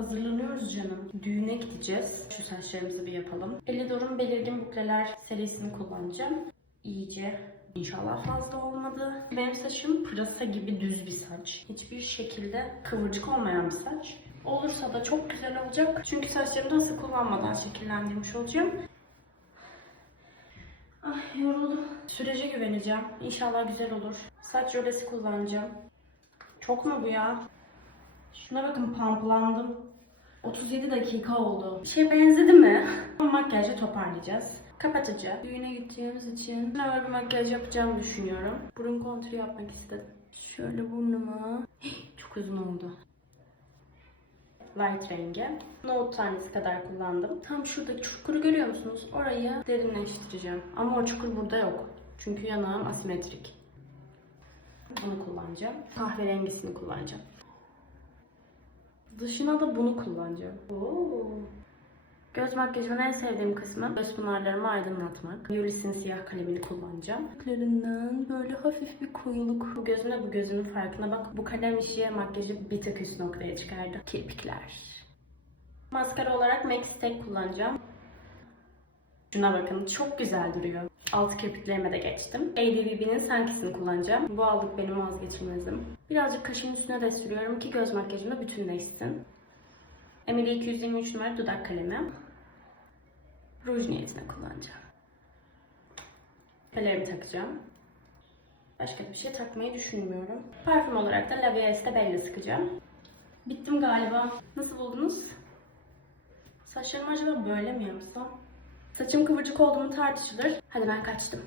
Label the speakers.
Speaker 1: Hazırlanıyoruz canım. Düğüne gideceğiz. Şu saçlarımızı bir yapalım. Elidor'un belirgin bukleler serisini kullanacağım. İyice. İnşallah fazla olmadı. Benim saçım pırasa gibi düz bir saç. Hiçbir şekilde kıvırcık olmayan bir saç. Olursa da çok güzel olacak. Çünkü saçlarımı da sık kullanmadan şekillendirmiş olacağım. Ay yoruldum. Sürece güveneceğim. İnşallah güzel olur. Saç jölesi kullanacağım. Çok mu bu ya? Şuna bakın pamplandım. 37 dakika oldu. Bir şey benzedi mi? Makyajı toparlayacağız. Kapatıcı. Düğüne gideceğimiz için böyle bir makyaj yapacağımı düşünüyorum. Burun kontürü yapmak istedim. Şöyle burnuma. Çok uzun oldu. Light rengi. Note tanesi kadar kullandım. Tam şuradaki çukuru görüyor musunuz? Orayı derinleştireceğim. Ama o çukur burada yok. Çünkü yanağım asimetrik. Bunu kullanacağım. Kahverengisini kullanacağım. Dışına da bunu kullanacağım. Oo. Göz makyajımın en sevdiğim kısmı göz pınarlarımı aydınlatmak. Ulis'in siyah kalemini kullanacağım. Gözlerinden böyle hafif bir koyuluk. Bu gözüne bu gözünün farkına bak. Bu kalem işi makyajı bir tık üst noktaya çıkardı. Kirpikler. Maskara olarak MAC Stack kullanacağım. Şuna bakın çok güzel duruyor. Alt kirpiklerime de geçtim. ADBB'nin Sankis'ini kullanacağım. Bu aldık benim vazgeçilmezim. Birazcık kaşın üstüne de sürüyorum ki göz makyajımda bütünleşsin. Emily 223 numara dudak kalemi. Ruj niyetine kullanacağım. Kalemimi takacağım. Başka bir şey takmayı düşünmüyorum. Parfüm olarak da La Vie Estée Belle sıkacağım. Bittim galiba. Nasıl buldunuz? Saçlarımı acaba böyle mi yapsam? Saçım kıvırcık oldu mu tartışılır. Hadi ben kaçtım.